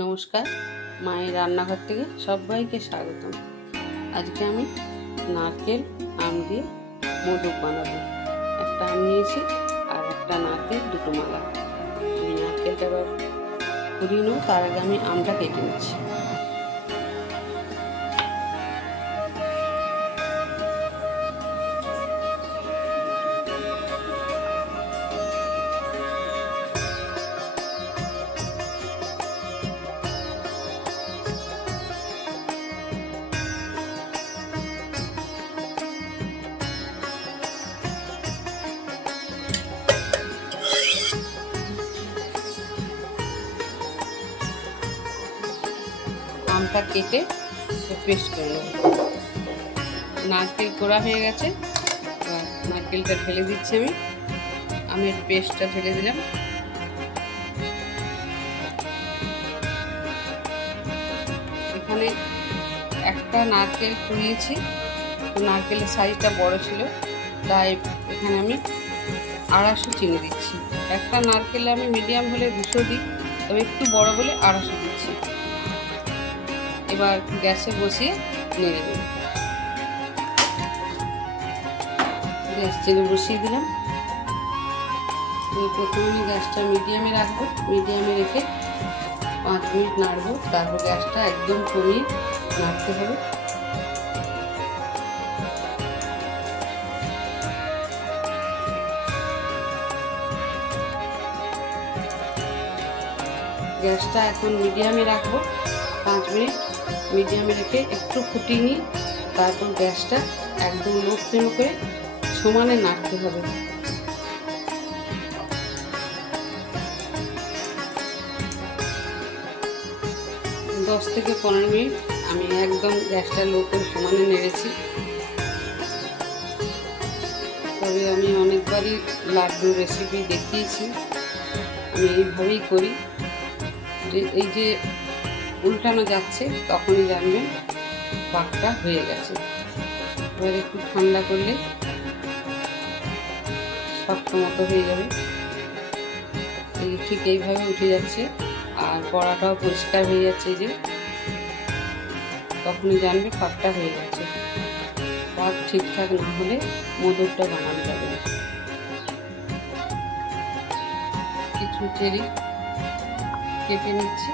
নমস্কার, মায়ের রান্নাঘর থেকে সবাইকে স্বাগতম। আজকে আমি নারকেল আম দিয়ে মোদক বানাবো। একটা আম নিয়েছি আর একটা নারকেল, দুটো মালা। আমি নারকেলটা এবার কুড়িয়ে নেব, তার আগে আমি আমটা কেটে নিচ্ছি। আমটা কেটে পেস্ট করে নেব। নারকেল কোড়া হয়ে গেছে, নারকেলটা ঢেলে দিচ্ছি। আমি আমের পেস্টটা ঢেলে দিলাম। এখানে একটা নারকেল কুড়িয়েছি, নারকেলের সাইজটা বড় ছিল, তাই এখানে আমি 250 চিনি দিচ্ছি। একটা নারকেল আমি মিডিয়াম হলে 200 দিই, তবে একটু বড় বলে 250 দিচ্ছি। এবার গ্যাসে বসিয়ে নেড়ে দেব। গ্যাস জেলে বসিয়ে দিলাম। প্রথমে আমি গ্যাসটা মিডিয়ামে রাখবো। মিডিয়ামে রেখে 5 মিনিট নাড়বো, তারপর গ্যাসটা একদম কমিয়ে নাড়তে হবে। গ্যাসটা এখন মিডিয়ামে রাখবো। 5 মিনিট মিডিয়ামে রেখে একটু ফুটিয়ে নিয়ে তারপর গ্যাসটা একদম লো ফ্লেম করে সমানে নাড়তে হবে। দশ থেকে 15 মিনিট আমি একদম গ্যাসটা লো করে সমানে নেড়েছি। তবে আমি অনেকবারই লাড্ডুর রেসিপি দেখিয়েছি, আমি এইভাবেই করি। এই যে উল্টানো যাচ্ছে তখনই জানবেন পাকটা হয়ে গেছে। এবার একটু ঠান্ডা করলে শক্ত মতো হয়ে যাবে। ঠিক এইভাবে উঠে যাচ্ছে আর বড়াটাও পরিষ্কার হয়ে যাচ্ছে। এই যে তখনই জানবে পাকটা হয়ে গেছে। পাক ঠিকঠাক না হলে মোদকটা বানানো যাবে না। কিছু চেরি কেটে নিচ্ছি।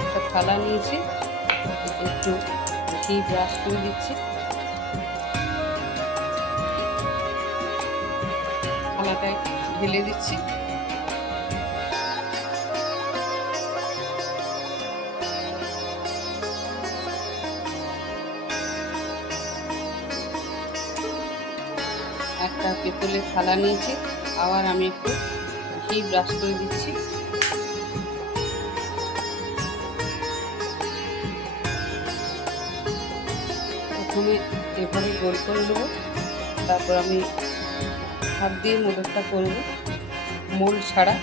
একটা থালা নিয়েছি, একটু ঘি ব্রাশ করে দিচ্ছি। থালাটায় ঢেলে দিচ্ছি। একটা পেতলের থালা নিয়েছি, আবার আমি একটু ঘি ব্রাশ করে দিচ্ছি। প্রথমে এভাবে গোল করে নেব, তারপর আমি হাত দিয়ে মোদকটা করব, মোল ছাড়া।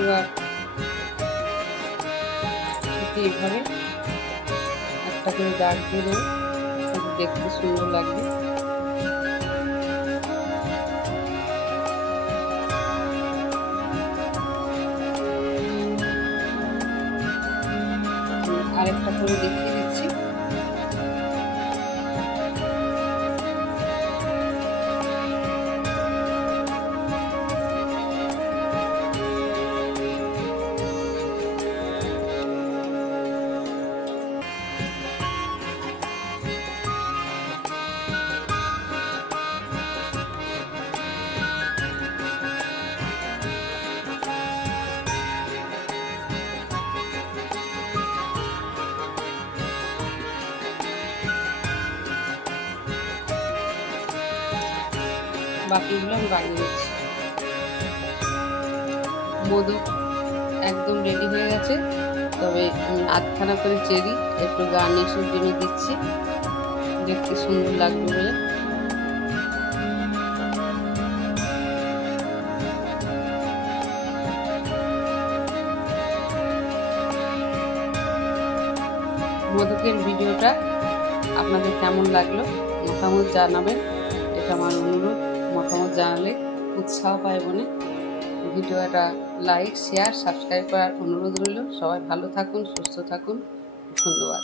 এবার এইভাবে একটা করে দাগ দিয়ে দেবো, দেখতে সুন্দর লাগবে। আরেকটা করে দেখিয়ে দিচ্ছি। বাকিগুলো আমি বানিয়ে নিচ্ছি। মোদক একদম রেডি হয়ে গেছে, তবে আমি আধখানা করে চেরি একটু গার্নিশের জন্য দিচ্ছি, দেখতে সুন্দর লাগবে বলে। ভিডিওটা আপনাদের কেমন লাগলো মতামত জানাবেন, এটা আমার অনুরোধ। মতামত জানালে উৎসাহ পায় বলে ভিডিওটা লাইক, শেয়ার, সাবস্ক্রাইব করার অনুরোধ রইল। সবাই ভালো থাকুন, সুস্থ থাকুন, ধন্যবাদ।